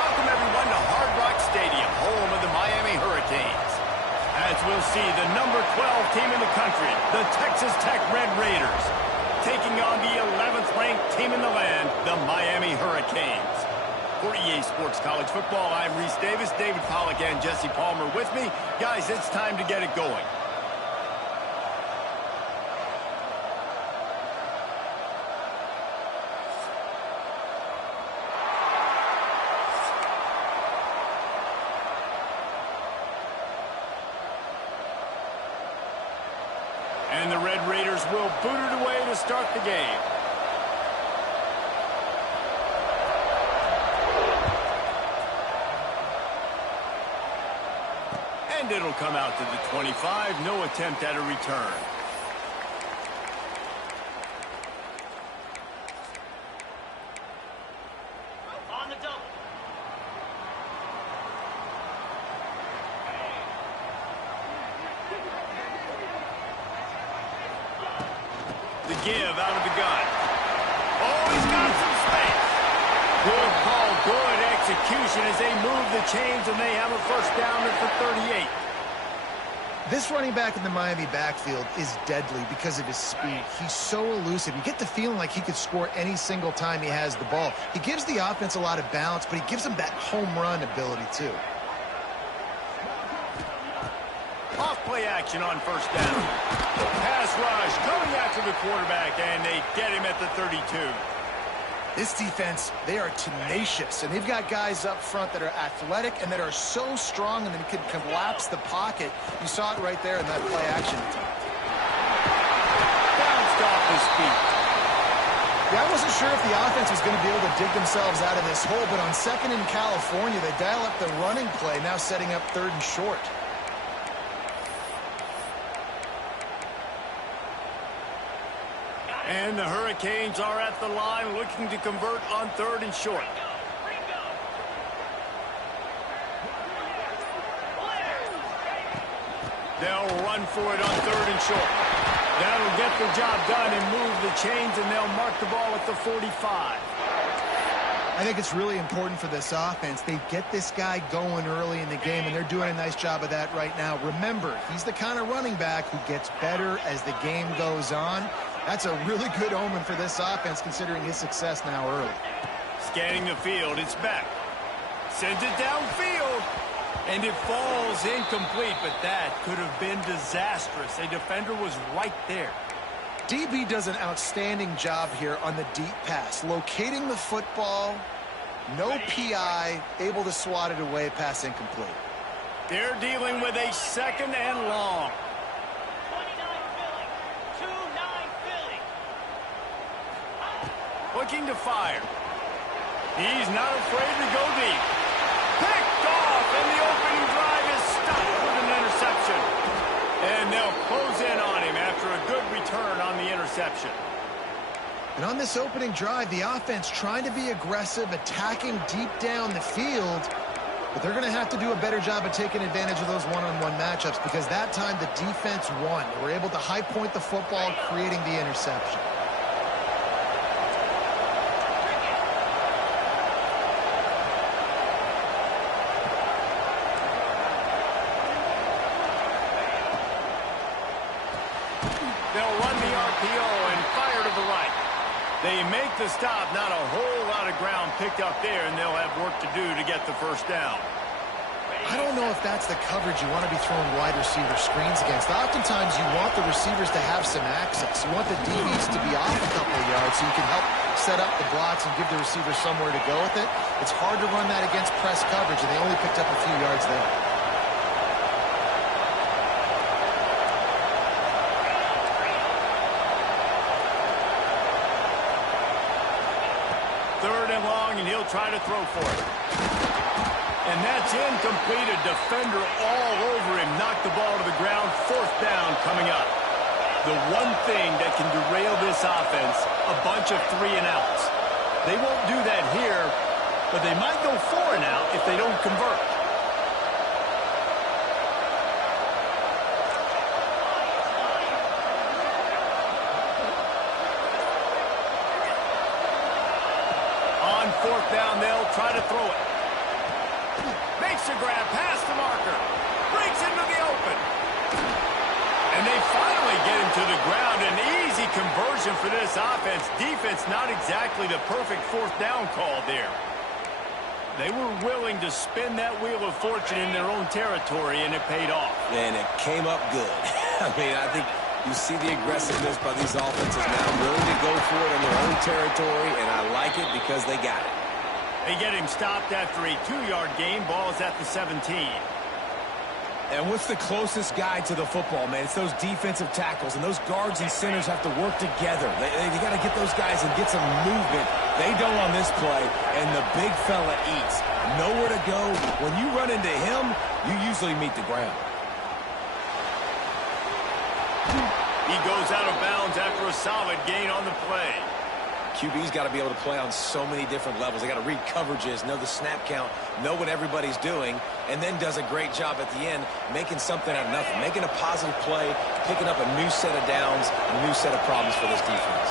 welcome everyone to Hard Rock Stadium, home of the Miami Hurricanes. As we'll see, the number 12 team in the country, the Texas Tech Red Raiders, taking on the 11th ranked team in the land, the Miami Hurricanes. For EA Sports College Football, I'm Reese Davis, David Pollack, and Jesse Palmer with me. Guys, it's time to get it going. And the Red Raiders will boot it away to start the game. And it'll come out to the 25. No attempt at a return. On the double. The give out of the gun. Oh, he's got some space. Good call, good execution as they move the chains and they have a first down at the 38. This running back in the Miami backfield is deadly because of his speed. He's so elusive. You get the feeling like he could score any single time he has the ball. He gives the offense a lot of balance, but he gives them that home run ability too. Off play action on first down. Pass rush coming after the quarterback, and they get him at the 32. This defense, they are tenacious, and they've got guys up front that are athletic and that are so strong and that can collapse the pocket. You saw it right there in that play action attempt. Bounced off his feet. Yeah, I wasn't sure if the offense was going to be able to dig themselves out of this hole, but on second in California, they dial up the running play, now setting up third and short. And the Hurricanes are at the line looking to convert on third and short. They'll run for it on third and short. That'll get the job done and move the chains, and they'll mark the ball at the 45. I think it's really important for this offense. They get this guy going early in the game, and they're doing a nice job of that right now. Remember, he's the kind of running back who gets better as the game goes on. That's a really good omen for this offense, considering his success now early. Scanning the field, it's back. Sends it downfield. And it falls incomplete, but that could have been disastrous. A defender was right there. DB does an outstanding job here on the deep pass. Locating the football, no PI, able to swat it away, pass incomplete. They're dealing with a second and long. 29 Philly. Looking to fire. He's not afraid to go deep. Picked off, and the opening drive is stopped with an interception. And they'll close in on him after a good return on the interception. And on this opening drive, the offense trying to be aggressive, attacking deep down the field, but they're going to have to do a better job of taking advantage of those one-on-one matchups, because that time the defense won. They were able to high point the football, creating the interception. They'll run the RPO and fire to the right. They make the stop. Not a whole lot of ground picked up there, and they'll have work to do to get the first down. I don't know if that's the coverage you want to be throwing wide receiver screens against. Oftentimes, you want the receivers to have some access. You want the DBs to be off a couple of yards so you can help set up the blocks and give the receiver somewhere to go with it. It's hard to run that against press coverage, and they only picked up a few yards there. Third and long, and he'll try to throw for it. And that's incomplete. A defender all over him. Knocked the ball to the ground. Fourth down coming up. The one thing that can derail this offense, a bunch of 3-and-outs. They won't do that here, but they might go 4-and-out if they don't convert. On fourth down, they'll try to throw it. makes the grab past the marker. Breaks into the open. And they finally get him to the ground. An easy conversion for this offense. Defense not exactly the perfect fourth down call there. They were willing to spin that wheel of fortune in their own territory, and it paid off. And it came up good. I mean, I think you see the aggressiveness by these offenses now, willing to go for it in their own territory, and I like it because they got it. They get him stopped after a 2-yard gain. Ball's at the 17. And what's the closest guy to the football, man? It's those defensive tackles, and those guards and centers have to work together. They got to get those guys and get some movement. They don't on this play, and the big fella eats. Nowhere to go. When you run into him, you usually meet the ground. He goes out of bounds after a solid gain on the play. QB's got to be able to play on so many different levels. They got to read coverages, know the snap count, know what everybody's doing, and then does a great job at the end making something out of nothing, making a positive play, picking up a new set of downs, a new set of problems for this defense.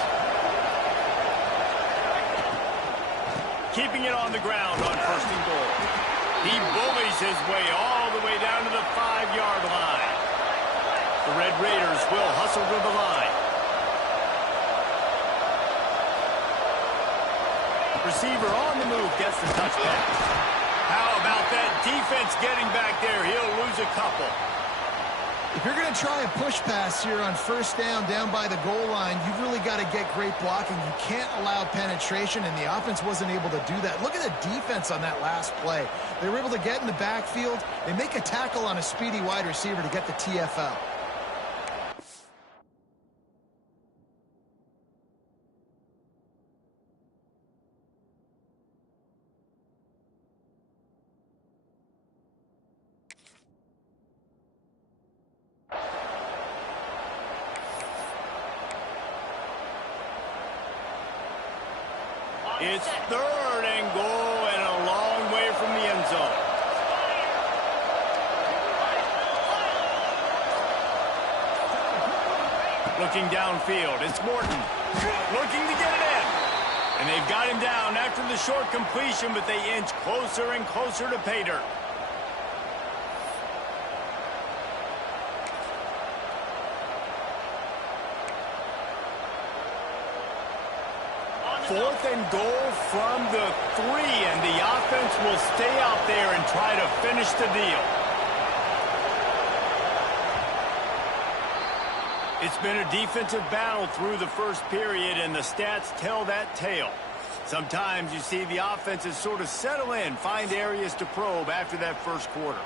Keeping it on the ground on 1st and goal. He bullies his way all the way down to the 5-yard line. The Red Raiders will hustle to the line. Receiver on the move gets the touchdown. How about that defense getting back there? He'll lose a couple. If you're going to try a push pass here on 1st down by the goal line, you've really got to get great blocking. You can't allow penetration, and the offense wasn't able to do that. Look at the defense on that last play. They were able to get in the backfield. They make a tackle on a speedy wide receiver to get the TFL. It's 3rd and goal and a long way from the end zone. Looking downfield, it's Morton. Looking to get it in. And they've got him down after the short completion, but they inch closer and closer to pay dirt. Fourth and goal from the 3, and the offense will stay out there and try to finish the deal. It's been a defensive battle through the first period, and the stats tell that tale. Sometimes you see the offenses sort of settle in, find areas to probe after that first quarter.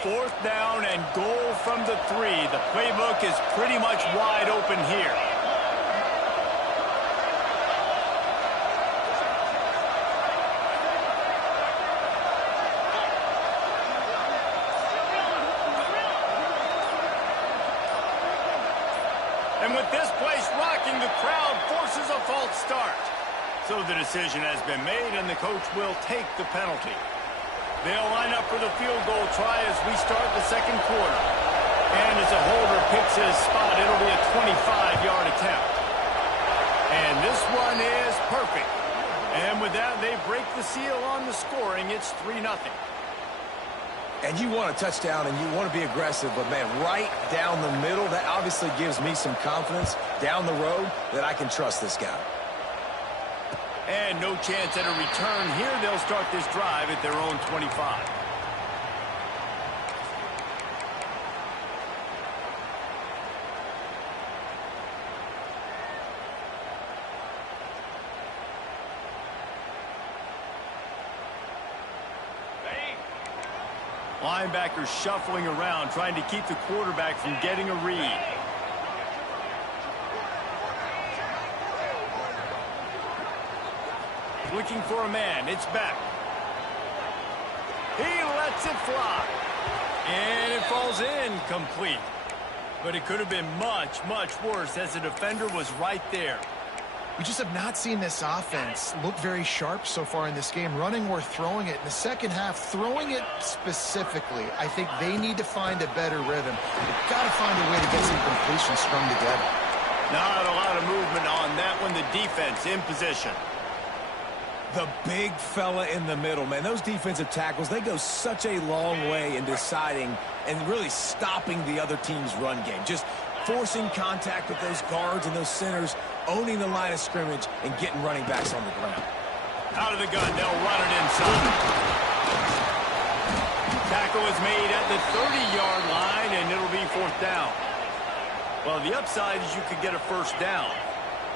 Fourth down and goal from the 3. The playbook is pretty much wide open here. And with this place rocking, the crowd forces a false start. So the decision has been made, and the coach will take the penalty. They'll line up for the field goal try as we start the second quarter. And as a holder picks his spot, it'll be a 25-yard attempt. And this one is perfect. And with that, they break the seal on the scoring. It's 3-0. And you want a touchdown and you want to be aggressive, but, man, right down the middle, that obviously gives me some confidence down the road that I can trust this guy. And no chance at a return here. They'll start this drive at their own 25. Linebackers shuffling around, trying to keep the quarterback from getting a read. Looking for a man. It's Beck. He lets it fly. And it falls in complete. But it could have been much, much worse as the defender was right there. We just have not seen this offense look very sharp so far in this game, running or throwing it. In the second half, throwing it specifically, I think they need to find a better rhythm. They've got to find a way to get some completions strung together. Not a lot of movement on that one. The defense in position. The big fella in the middle, man. Those defensive tackles, they go such a long way in deciding and really stopping the other team's run game. Just forcing contact with those guards and those centers, owning the line of scrimmage, and getting running backs on the ground. Out of the gun, they'll run it inside. Tackle is made at the 30-yard line, and it'll be 4th down. Well, the upside is you could get a first down.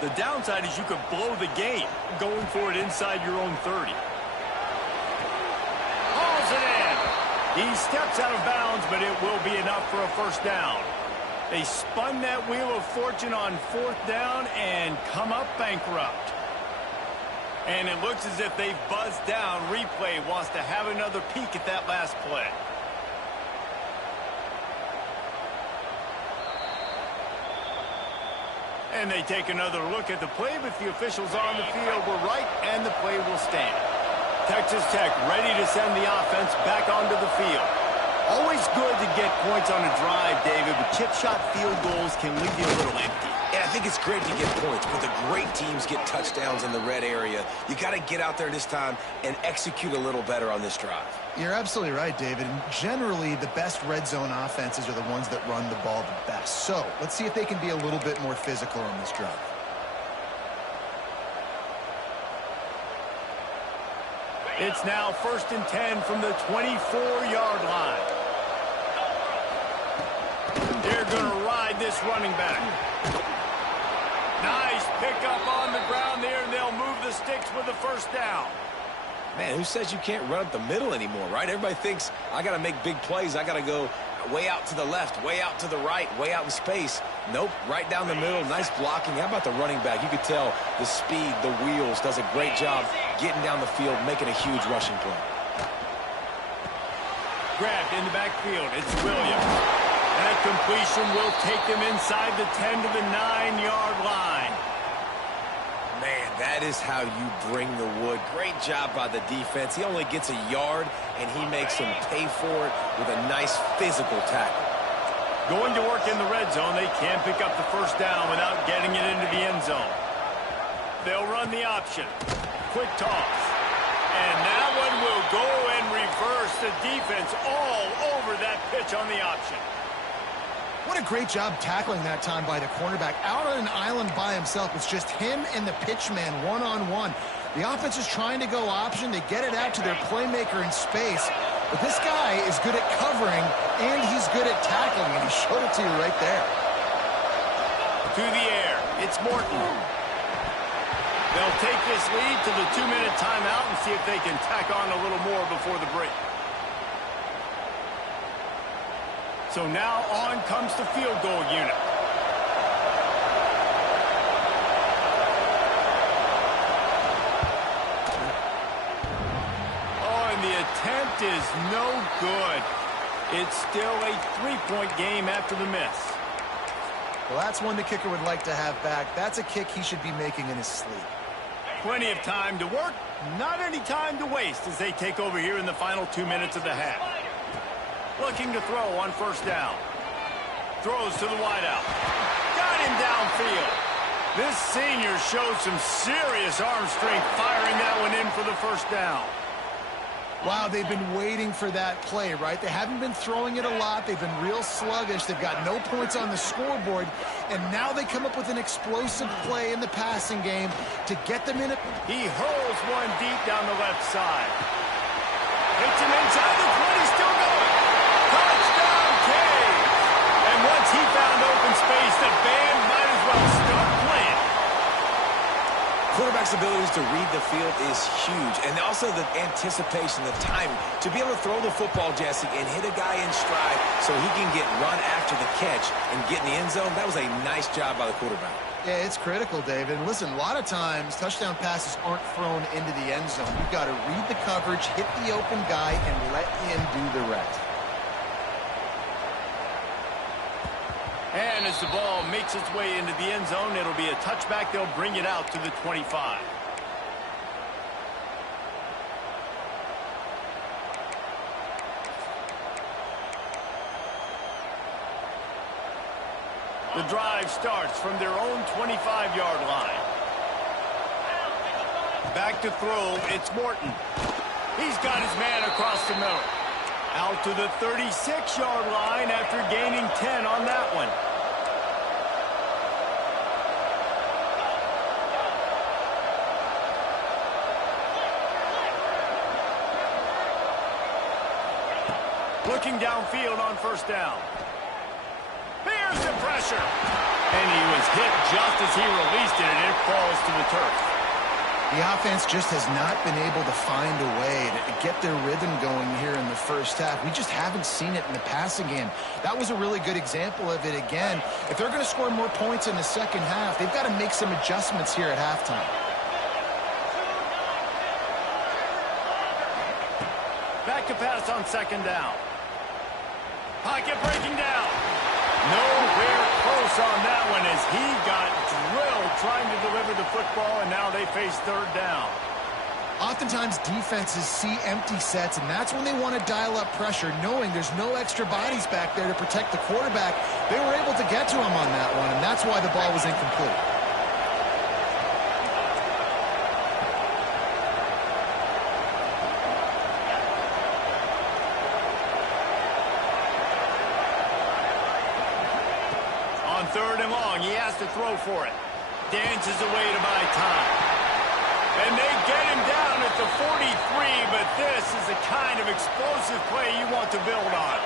The downside is you could blow the game going for it inside your own 30. Hauls it in. He steps out of bounds, but it will be enough for a first down. They spun that wheel of fortune on 4th down and come up bankrupt. And it looks as if they've buzzed down. Replay wants to have another peek at that last play. And they take another look at the play, but the officials on the field were right, and the play will stand. Texas Tech ready to send the offense back onto the field. Always good to get points on a drive, David, but chip shot field goals can leave you a little empty. Yeah, I think it's great to get points, but the great teams get touchdowns in the red area. You got to get out there this time and execute a little better on this drive. You're absolutely right, David. And generally, the best red zone offenses are the ones that run the ball the best. So let's see if they can be a little bit more physical on this drive. It's now 1st and 10 from the 24-yard line. They're going to ride this running back. Nice pickup on the ground there, and they'll move the sticks with the first down. Man, who says you can't run up the middle anymore, right? Everybody thinks I got to make big plays. I got to go way out to the left, way out to the right, way out in space. Nope, right down the middle. Nice blocking. How about the running back? You could tell the speed, the wheels, does a great job getting down the field, making a huge rushing play. Grabbed in the backfield. It's Williams. That completion will take them inside the 10 to the 9-yard line. Man, that is how you bring the wood. Great job by the defense. He only gets a yard, and he makes them pay for it with a nice physical tackle. Going to work in the red zone, they can't pick up the first down without getting it into the end zone. They'll run the option. Quick toss. And that one will go and reverse. The defense all over that pitch on the option. What a great job tackling that time by the cornerback. Out on an island by himself. It's just him and the pitch man one-on-one. The offense is trying to go option. They get it out to their playmaker in space. But this guy is good at covering, and he's good at tackling, and he showed it to you right there. To the air. It's Morton. They'll take this lead to the 2-minute timeout and see if they can tack on a little more before the break. So now on comes the field goal unit. Oh, and the attempt is no good. It's still a 3-point game after the miss. Well, that's one the kicker would like to have back. That's a kick he should be making in his sleep. Plenty of time to work, not any time to waste as they take over here in the final 2 minutes of the half. Looking to throw on first down. Throws to the wideout. Got him downfield. This senior showed some serious arm strength firing that one in for the first down. Wow, they've been waiting for that play, right? They haven't been throwing it a lot. They've been real sluggish. They've got no points on the scoreboard. And now they come up with an explosive play in the passing game to get them in it. He hurls one deep down the left side. Hits him inside the 20, still going. Touchdown, Canes! And once he found open space, the band might as well stop playing. Quarterback's abilities to read the field is huge, and also the anticipation, the timing. To be able to throw the football, Jesse, and hit a guy in stride so he can get run after the catch and get in the end zone, that was a nice job by the quarterback. Yeah, it's critical, David. And listen, a lot of times touchdown passes aren't thrown into the end zone. You've got to read the coverage, hit the open guy, and let him do the rest. And as the ball makes its way into the end zone, it'll be a touchback. They'll bring it out to the 25. The drive starts from their own 25-yard line. Back to throw, it's Morton. He's got his man across the middle. Out to the 36-yard line after gaining 10 on that one. Looking downfield on first down. Here's the pressure. And he was hit just as he released it, and it falls to the turf. The offense just has not been able to find a way to get their rhythm going here in the first half. We just haven't seen it in the passing game. That was a really good example of it again. If they're going to score more points in the second half, they've got to make some adjustments here at halftime. Back to pass on second down. Pocket breaking down. Nowhere close on that one as he got drilled trying to deliver the football, and now they face third down. Oftentimes defenses see empty sets, and that's when they want to dial up pressure, knowing there's no extra bodies back there to protect the quarterback. They were able to get to him on that one, and that's why the ball was incomplete. Third and long, he has to throw for it. Dances away to buy time. And they get him down at the 43, but this is the kind of explosive play you want to build on.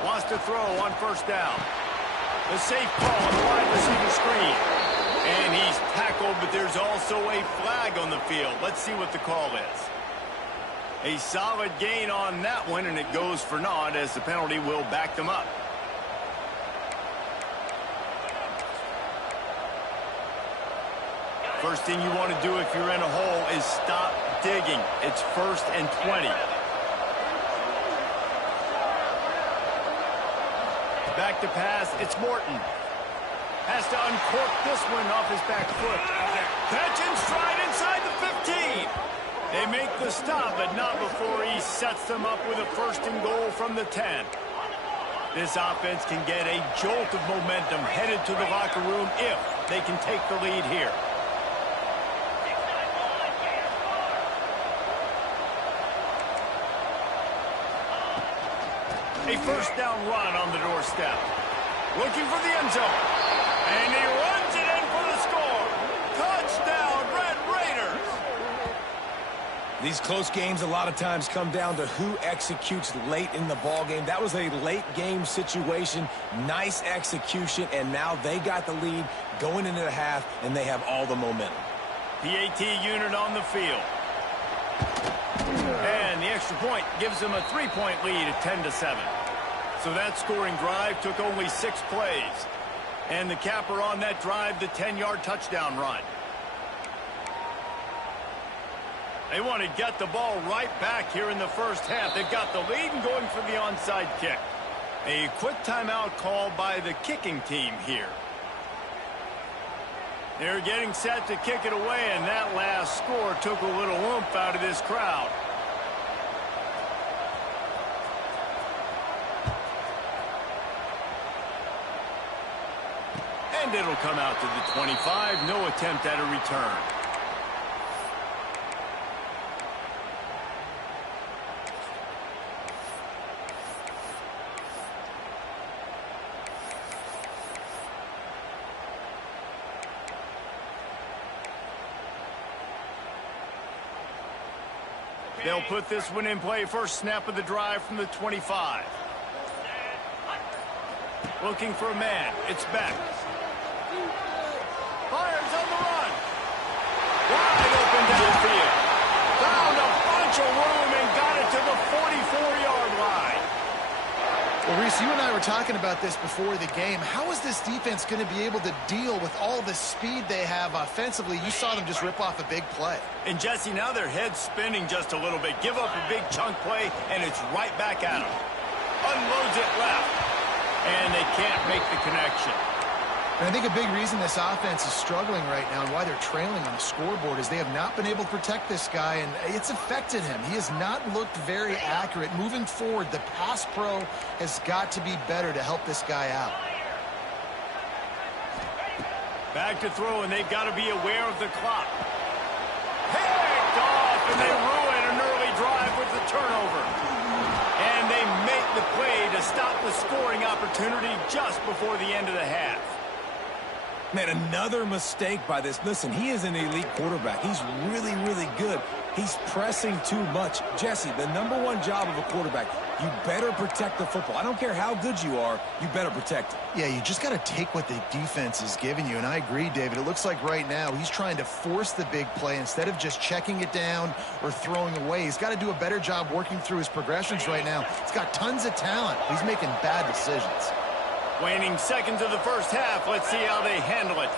Wants to throw on first down. The safe call on the wide receiver screen. And he's tackled, but there's also a flag on the field. Let's see what the call is. A solid gain on that one, and it goes for naught as the penalty will back them up. First thing you want to do if you're in a hole is stop digging. It's 1st and 20. Back to pass, it's Morton. Has to uncork this one off his back foot. Catch and stride inside the 15. They make the stop, but not before he sets them up with a 1st and goal from the 10. This offense can get a jolt of momentum headed to the locker room if they can take the lead here. A first down run on the doorstep. Looking for the end zone. And he runs it in for the score. Touchdown, Red Raiders. These close games a lot of times come down to who executes late in the ball game. That was a late game situation. Nice execution, and now they got the lead going into the half, and they have all the momentum. PAT unit on the field. And the extra point gives them a 3-point lead at 10-7. So that scoring drive took only 6 plays. And the capper on that drive, the 10-yard touchdown run. They want to get the ball right back here in the first half. They've got the lead and going for the onside kick. A quick timeout call by the kicking team here. They're getting set to kick it away, and that last score took a little oomph out of this crowd. And it'll come out to the 25. No attempt at a return. They'll put this one in play. First snap of the drive from the 25. Looking for a man. It's Beck. Fires on the run. Wide open downfield. Found a bunch of room and got it to the 44-yard line. Well, Reese, you and I were talking about this before the game. How is this defense going to be able to deal with all the speed they have offensively? You saw them just rip off a big play. And, Jesse, now their head's spinning just a little bit. Give up a big chunk play, and it's right back at them. Unloads it left, and they can't make the connection. And I think a big reason this offense is struggling right now and why they're trailing on the scoreboard is they have not been able to protect this guy, and it's affected him. He has not looked very accurate. Moving forward, the pass pro has got to be better to help this guy out. Back to throw, and they've got to be aware of the clock. Picked off, and they ruin an early drive with the turnover. And they make the play to stop the scoring opportunity just before the end of the half. Man, another mistake by this. Listen, he is an elite quarterback. He's really, really good. He's pressing too much. Jesse, the #1 job of a quarterback, you better protect the football. I don't care how good you are, you better protect it. Yeah, you just got to take what the defense is giving you, and I agree, David. It looks like right now he's trying to force the big play instead of just checking it down or throwing away. He's got to do a better job working through his progressions right now. He's got tons of talent. He's making bad decisions. Waning seconds of the first half. Let's see how they handle it.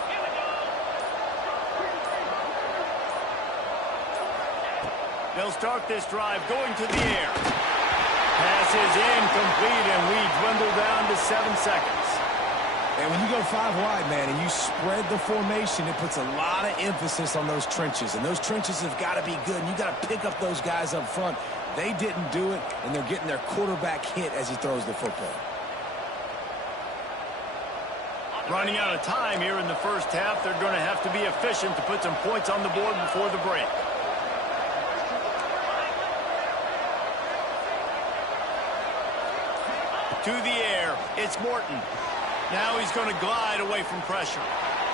They'll start this drive going to the air. Pass is incomplete, and we dwindle down to 7 seconds. And when you go 5 wide, man, and you spread the formation, it puts a lot of emphasis on those trenches. And those trenches have got to be good. And you got to pick up those guys up front. They didn't do it, and they're getting their quarterback hit as he throws the football. Running out of time here in the first half. They're going to have to be efficient to put some points on the board before the break. To the air, it's Morton. Now he's going to glide away from pressure.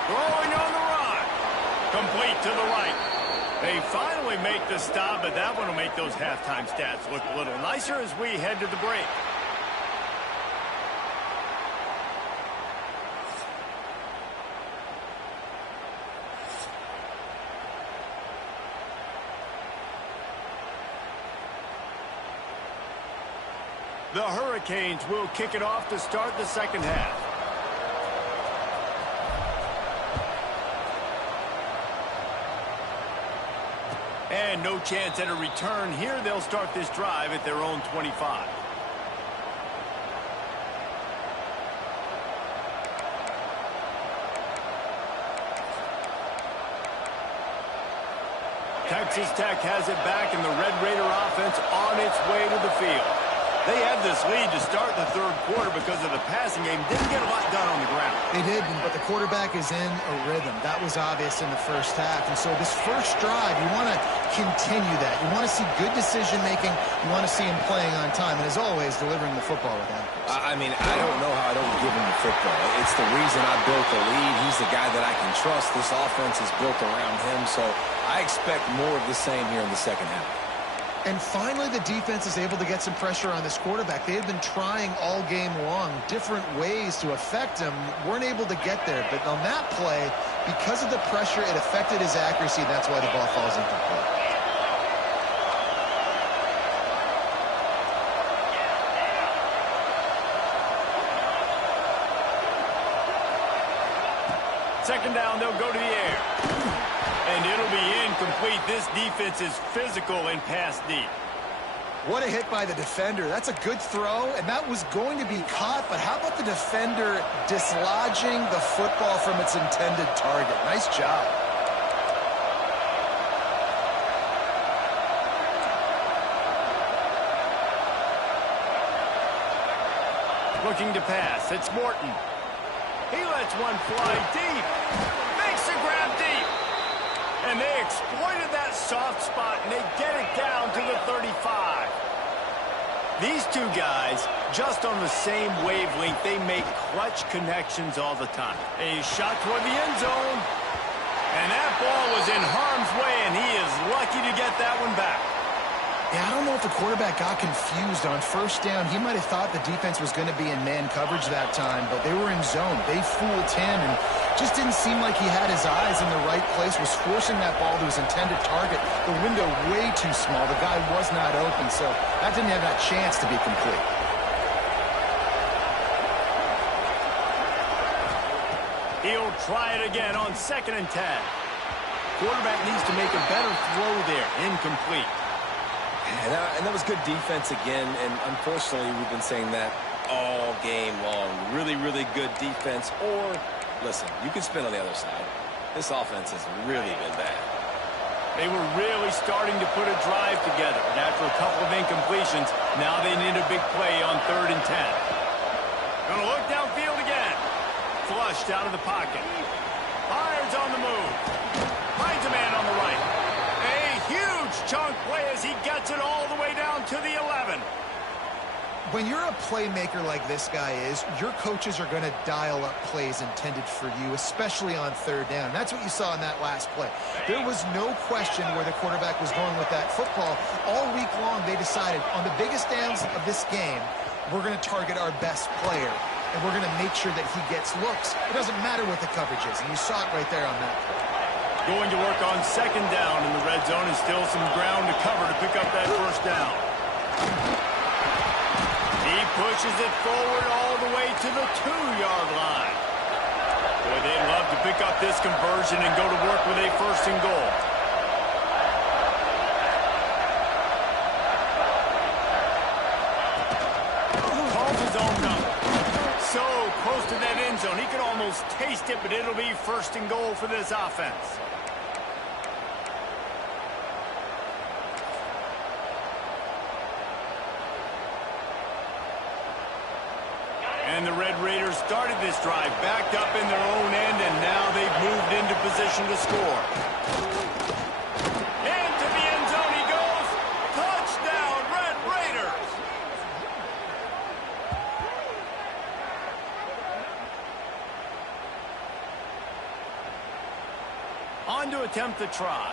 Throwing on the run. Complete to the right. They finally make the stop, but that one will make those halftime stats look a little nicer as we head to the break. The Hurricanes will kick it off to start the second half. And no chance at a return here. They'll start this drive at their own 25. Texas Tech has it back, and the Red Raider offense on its way to the field. They had this lead to start the third quarter because of the passing game. Didn't get a lot done on the ground. They didn't, but the quarterback is in a rhythm. That was obvious in the first half. And so this first drive, you want to continue that. You want to see good decision-making. You want to see him playing on time. And as always, delivering the football with accuracy. I mean, I don't know how I don't give him the football. It's the reason I built the lead. He's the guy that I can trust. This offense is built around him. So I expect more of the same here in the second half. And finally, the defense is able to get some pressure on this quarterback. They had been trying all game long different ways to affect him. Weren't able to get there. But on that play, because of the pressure, it affected his accuracy. That's why the ball falls incomplete. Second down, they'll go to the air. And it'll be incomplete. This defense is physical and pass deep. What a hit by the defender. That's a good throw, and that was going to be caught, but how about the defender dislodging the football from its intended target? Nice job. Looking to pass. It's Morton. He lets one fly deep. Makes the grab deep. And they exploited that soft spot, and they get it down to the 35. These two guys, just on the same wavelength, they make clutch connections all the time. A shot toward the end zone. And that ball was in harm's way, and he is lucky to get that one back. Yeah, I don't know if the quarterback got confused on first down. He might have thought the defense was going to be in man coverage that time, but they were in zone. They fooled him and just didn't seem like he had his eyes in the right place, was forcing that ball to his intended target. The window way too small. The guy was not open, so that didn't have that chance to be complete. He'll try it again on 2nd and 10. Quarterback needs to make a better throw there. Incomplete. And that was good defense again, and unfortunately we've been saying that all game long. Really, really good defense. Or, listen, you can spin on the other side. This offense has really been bad. They were really starting to put a drive together. And after a couple of incompletions, now they need a big play on 3rd and 10. Gonna look downfield again. Flushed out of the pocket. Fires on the move. Finds a man on the right. A huge chunk play as he gets it all the way down to the 11. When you're a playmaker like this guy is, your coaches are going to dial up plays intended for you, especially on 3rd down. That's what you saw in that last play. There was no question where the quarterback was going with that football. All week long, they decided on the biggest downs of this game, we're going to target our best player, and we're going to make sure that he gets looks. It doesn't matter what the coverage is, and you saw it right there on that play. Going to work on 2nd down in the red zone, and still some ground to cover to pick up that 1st down. He pushes it forward all the way to the 2-yard line. Boy, they'd love to pick up this conversion and go to work with a 1st and goal. Calls his own number. So close to that end zone, he could almost taste it, but it'll be 1st and goal for this offense. And the Red Raiders started this drive backed up in their own end, and now they've moved into position to score. Into the end zone he goes. Touchdown, Red Raiders. On to attempt the try.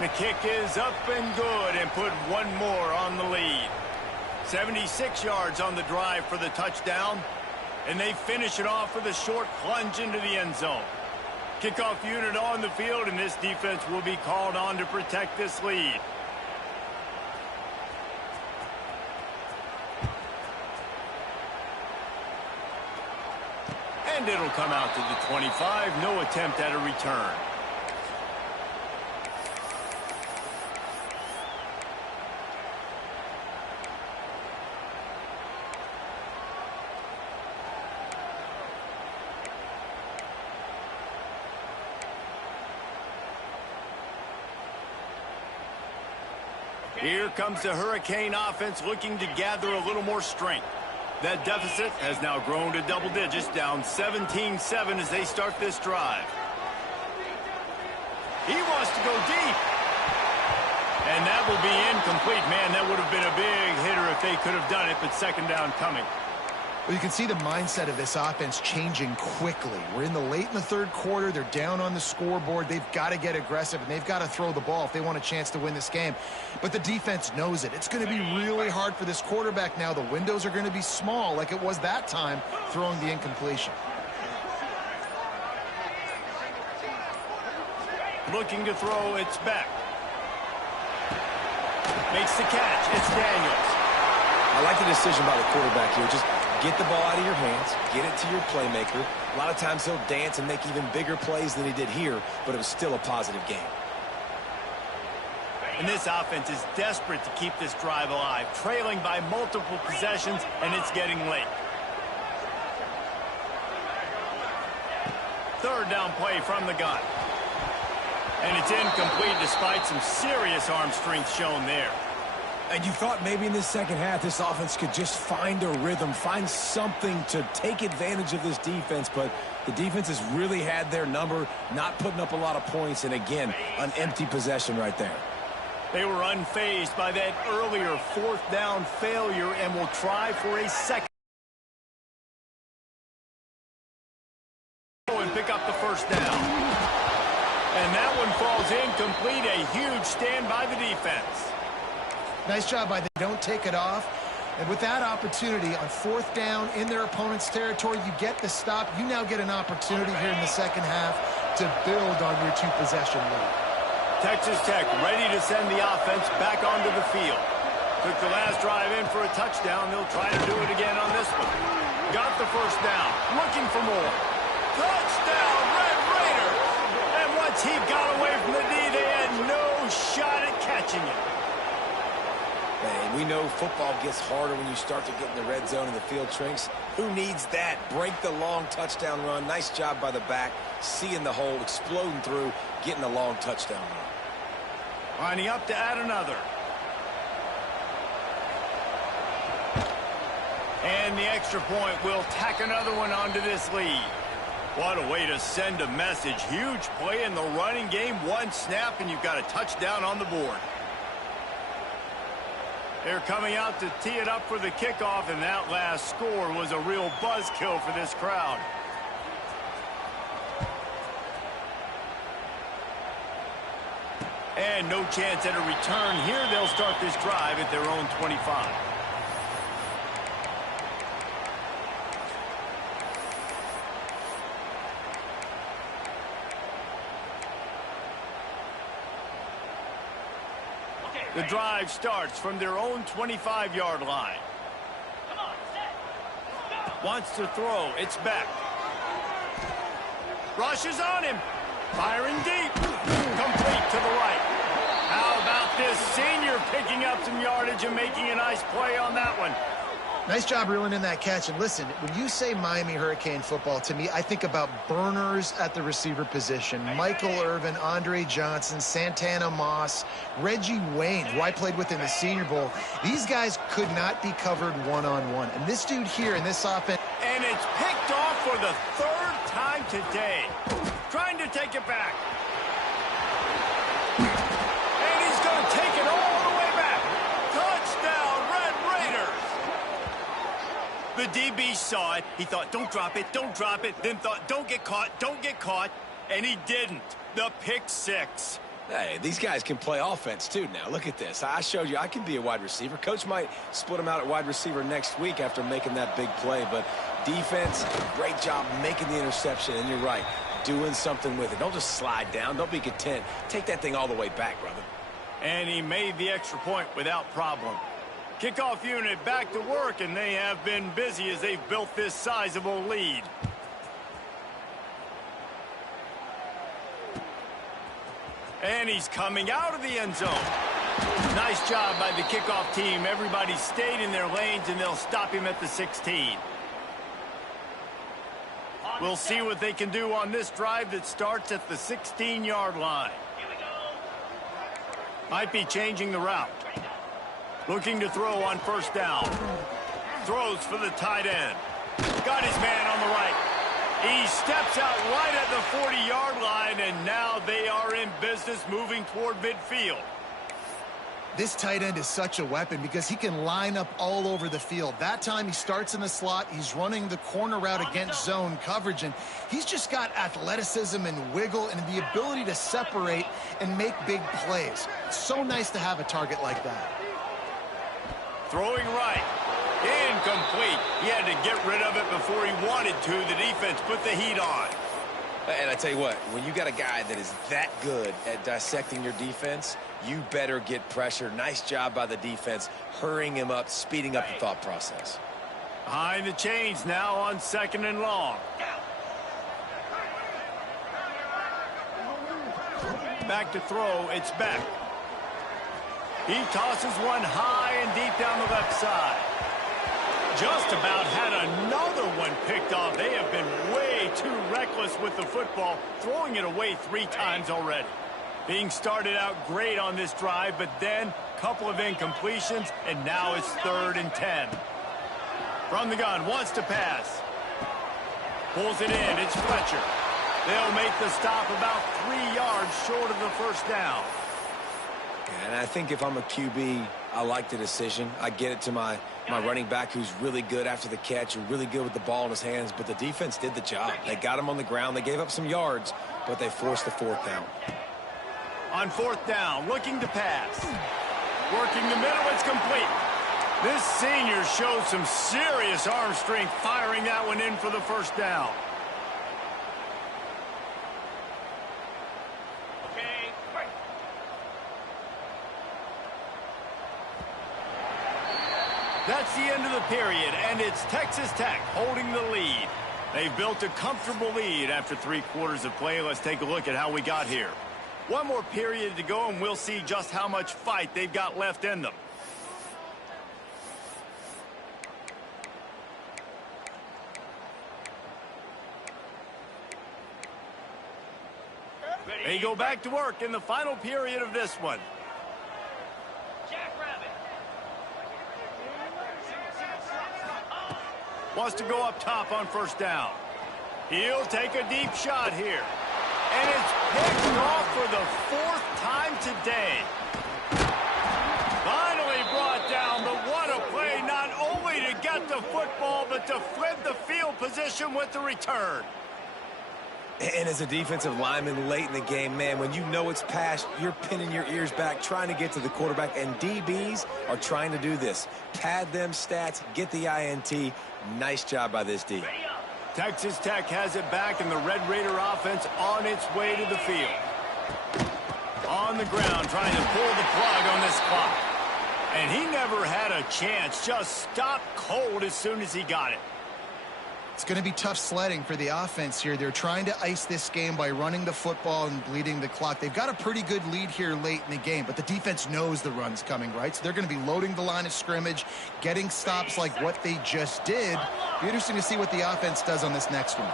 The kick is up and good, and put one more on the lead. 76 yards on the drive for the touchdown, and they finish it off with a short plunge into the end zone. Kickoff unit on the field, and this defense will be called on to protect this lead. And it'll come out to the 25. No attempt at a return. Here comes the Hurricane offense looking to gather a little more strength. That deficit has now grown to double digits, down 17-7 as they start this drive. He wants to go deep. And that will be incomplete. Man, that would have been a big hitter if they could have done it, but 2nd down coming. Well, you can see the mindset of this offense changing quickly. We're in the late in the 3rd quarter. They're down on the scoreboard. They've got to get aggressive, and they've got to throw the ball if they want a chance to win this game. But the defense knows it. It's going to be really hard for this quarterback now. The windows are going to be small like it was that time throwing the incompletion. Looking to throw, it's Beck. Makes the catch. It's Daniels. I like the decision by the quarterback here. Just get the ball out of your hands, get it to your playmaker. A lot of times he'll dance and make even bigger plays than he did here, but it was still a positive game. And this offense is desperate to keep this drive alive, trailing by multiple possessions, and it's getting late. 3rd down play from the gun. And it's incomplete despite some serious arm strength shown there. And you thought maybe in the 2nd half this offense could just find a rhythm, find something to take advantage of this defense, but the defense has really had their number, not putting up a lot of points, and again, an empty possession right there. They were unfazed by that earlier 4th down failure and will try for a 2nd. And pick up the 1st down. And that one falls incomplete. A huge stand by the defense. Nice job by them. Don't take it off. And with that opportunity on 4th down in their opponent's territory, you get the stop. You now get an opportunity here in the 2nd half to build on your 2-possession lead. Texas Tech ready to send the offense back onto the field. Took the last drive in for a touchdown. They'll try to do it again on this one. Got the first down. Looking for more. Touchdown, Red Raiders! And once he got away from the D, they had no shot at catching it. Man, we know football gets harder when you start to get in the red zone and the field shrinks. Who needs that? Break the long touchdown run. Nice job by the back. Seeing the hole, exploding through, getting a long touchdown run. Lining up to add another. And the extra point will tack another one onto this lead. What a way to send a message. Huge play in the running game. One snap, and you've got a touchdown on the board. They're coming out to tee it up for the kickoff, and that last score was a real buzzkill for this crowd. And no chance at a return here. They'll start this drive at their own 25. The drive starts from their own 25-yard line. Come on, set. Go. Wants to throw. It's back. Rushes on him. Firing deep. Complete to the right. How about this senior picking up some yardage and making a nice play on that one? Nice job reeling in that catch. And listen, when you say Miami Hurricane football, to me, I think about burners at the receiver position. Michael Irvin, Andre Johnson, Santana Moss, Reggie Wayne, who I played with in the Senior Bowl. These guys could not be covered one-on-one. And this dude here in this offense. And it's picked off for the third time today. Trying to take it back. And he's going to take it all the way back. Touchdown, Red Raiders. The DB saw it. He thought, don't drop it, don't drop it. Then thought, don't get caught. And he didn't. The pick six. Hey, these guys can play offense, too, now. Look at this. I showed you I can be a wide receiver. Coach might split them out at wide receiver next week after making that big play. But defense, great job making the interception. And you're right, doing something with it. Don't just slide down. Don't be content. Take that thing all the way back, brother. And he made the extra point without problem. Kickoff unit back to work, and they have been busy as they've built this sizable lead. And he's coming out of the end zone. Nice job by the kickoff team. Everybody stayed in their lanes, and they'll stop him at the 16. We'll see what they can do on this drive that starts at the 16-yard line. Here we go. Might be changing the route. Looking to throw on first down. Throws for the tight end. Got his man on the right. He steps out right at the 40-yard line, and now they are in business moving toward midfield. This tight end is such a weapon because he can line up all over the field. That time he starts in the slot. He's running the corner route against zone coverage, and he's just got athleticism and wiggle and the ability to separate and make big plays. It's so nice to have a target like that. Throwing right. Incomplete. He had to get rid of it before he wanted to. The defense put the heat on. And I tell you what, when you got a guy that is that good at dissecting your defense, you better get pressure. Nice job by the defense, hurrying him up, speeding up the thought process. Behind the chains now on 2nd and long. Back to throw. It's back. He tosses one high and deep down the left side. Just about had another one picked off. They have been way too reckless with the football, throwing it away 3 times already. Being started out great on this drive, but then a couple of incompletions, and now it's 3rd and 10. From the gun, wants to pass. Pulls it in, it's Fletcher. They'll make the stop about 3 yards short of the first down. And I think if I'm a QB, I like the decision. I get it to my running back who's really good after the catch, who's really good with the ball in his hands, but the defense did the job. They got him on the ground. They gave up some yards, but they forced the 4th down. On 4th down, looking to pass. Working the middle, it's complete. This senior shows some serious arm strength, firing that one in for the first down. Okay, break. That's the end of the period, and it's Texas Tech holding the lead. They've built a comfortable lead after 3 quarters of play. Let's take a look at how we got here. One more period to go, and we'll see just how much fight they've got left in them. They go back to work in the final period of this one. Wants to go up top on first down. He'll take a deep shot here. And it's picked off for the 4th time today. Finally brought down, but what a play, not only to get the football, but to flip the field position with the return. And as a defensive lineman late in the game, man, when you know it's past, you're pinning your ears back, trying to get to the quarterback, and DBs are trying to do this. Pad them stats, get the INT. Nice job by this D. Texas Tech has it back, and the Red Raider offense on its way to the field. On the ground, trying to pull the plug on this clock. And he never had a chance, just stopped cold as soon as he got it. It's going to be tough sledding for the offense here. They're trying to ice this game by running the football and bleeding the clock. They've got a pretty good lead here late in the game, but the defense knows the run's coming, right? So they're going to be loading the line of scrimmage, getting stops like what they just did. Be interesting to see what the offense does on this next one.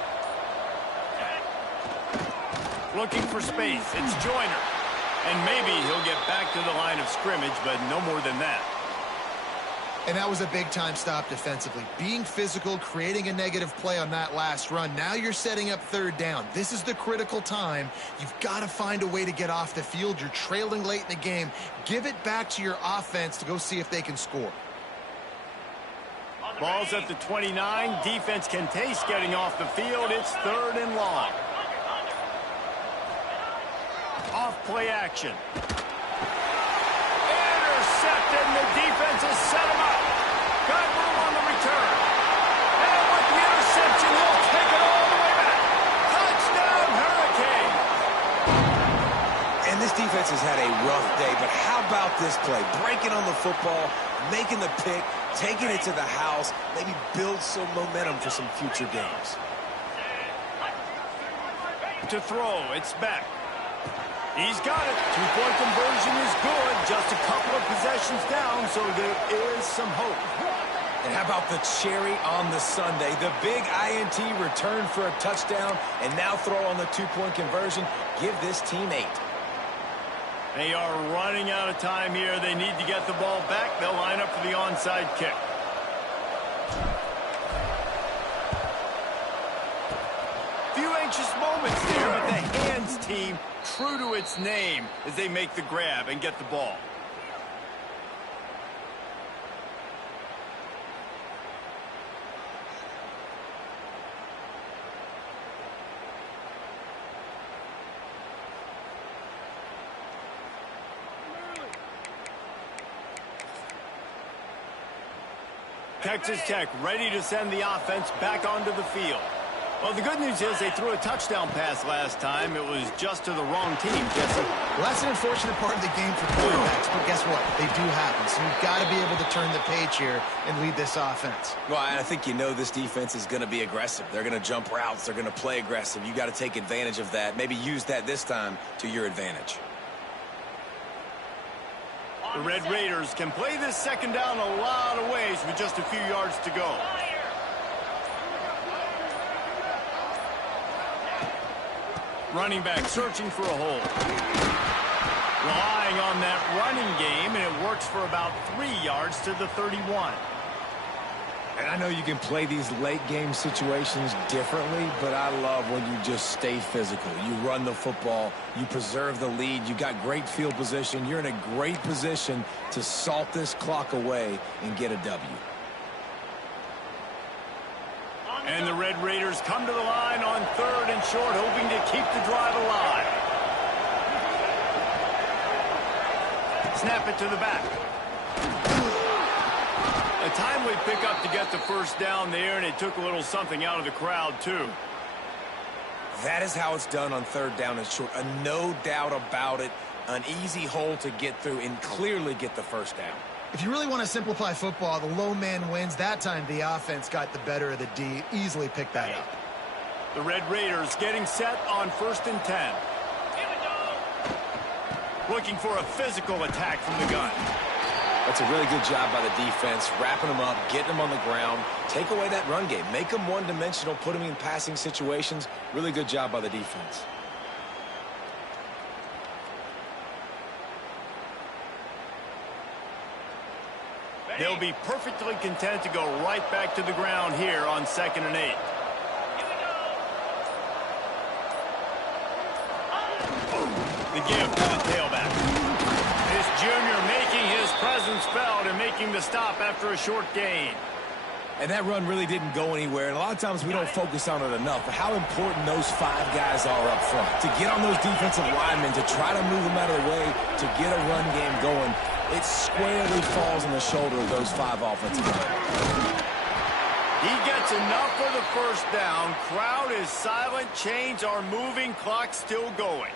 Looking for space. It's Joyner. And maybe he'll get back to the line of scrimmage, but no more than that. And that was a big-time stop defensively. Being physical, creating a negative play on that last run. Now you're setting up 3rd down. This is the critical time. You've got to find a way to get off the field. You're trailing late in the game. Give it back to your offense to go see if they can score. Ball's at the 29. Defense can taste getting off the field. It's 3rd and long. Off play action. Intercepted, and the defense has set him up. Got room on the return. And with the interception, he'll take it all the way back. Touchdown, Hurricane. And this defense has had a rough day, but how about this play? Breaking on the football, making the pick, taking it to the house, maybe build some momentum for some future games. To throw, it's back. He's got it. 2-point conversion is good. Just a couple of possessions down, so there is some hope. And how about the cherry on the sundae? The big INT return for a touchdown, and now throw on the 2-point conversion. Give this team 8. They are running out of time here. They need to get the ball back. They'll line up for the onside kick. Few anxious moments there, but the hands team true to its name as they make the grab and get the ball. Texas Tech ready to send the offense back onto the field. Well, the good news is they threw a touchdown pass last time. It was just to the wrong team, Jesse. Well, that's an unfortunate part of the game for quarterbacks, but guess what? They do happen. So you've got to be able to turn the page here and lead this offense. Well, I think you know this defense is going to be aggressive. They're going to jump routes. They're going to play aggressive. You got to take advantage of that. Maybe use that this time to your advantage. The Red Raiders can play this 2nd down a lot of ways with just a few yards to go. Running back searching for a hole. Relying on that running game, and it works for about 3 yards to the 31. And I know you can play these late game situations differently, but I love when you just stay physical. You run the football, you preserve the lead, you got great field position. You're in a great position to salt this clock away and get a W. And the Red Raiders come to the line on 3rd and short, hoping to keep the drive alive. Snap it to the back. A timely pickup to get the 1st down there, and it took a little something out of the crowd, too. That is how it's done on 3rd down and short. No doubt about it. An easy hole to get through and clearly get the 1st down. If you really want to simplify football, the low man wins. That time, the offense got the better of the D. Easily picked that up. The Red Raiders getting set on 1st and 10. Here we go. Looking for a physical attack from the gun. That's a really good job by the defense, wrapping them up, getting them on the ground. Take away that run game. Make them one-dimensional, put them in passing situations. Really good job by the defense. They'll be perfectly content to go right back to the ground here on 2nd and 8. Here we go. The give to the tailback. This junior making his presence felt and making the stop after a short gain. And that run really didn't go anywhere, and a lot of times we don't focus on it enough, but how important those 5 guys are up front. To get on those defensive linemen, to try to move them out of the way, to get a run game going, it squarely falls on the shoulder of those 5 offensive linemen. He gets enough for the first down. Crowd is silent. Chains are moving. Clock still going.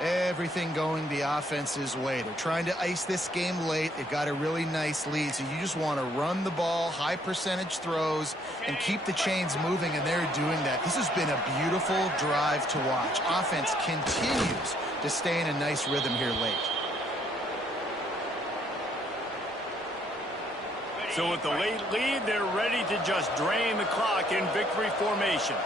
Everything going the offense's way. They're trying to ice this game late. They've got a really nice lead, so you just want to run the ball, high percentage throws, and keep the chains moving, and they're doing that. This has been a beautiful drive to watch. Offense continues to stay in a nice rhythm here late. So with the late lead, they're ready to just drain the clock in victory formation.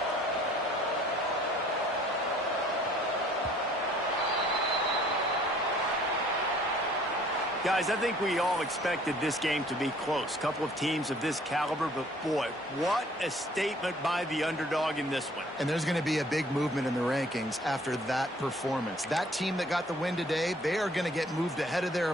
Guys, I think we all expected this game to be close. Couple of teams of this caliber, but boy, what a statement by the underdog in this one. And there's going to be a big movement in the rankings after that performance. That team that got the win today, they are going to get moved ahead of their